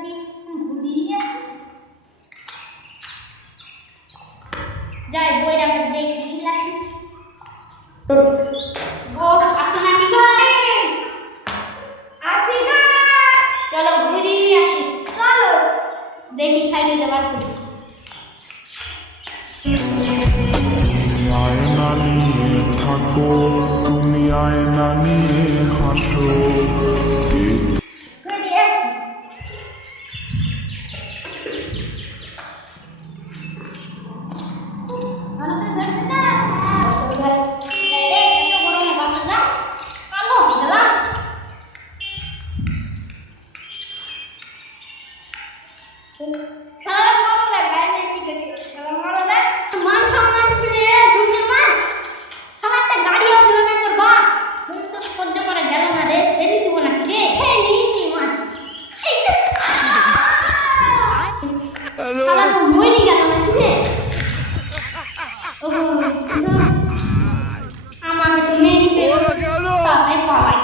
কি ঘুরিয়ে যাই বইটা দেখি আসি গো আসো না কি গো আসি না চলো ঘুরিয়ে আসি চলো দেখি সাইডে দেবার করি আয়না নিয়ে থাকো তুমি আয়না নিয়ে হাসো আমাকে তো মেরে ফেলো তাতে পালাই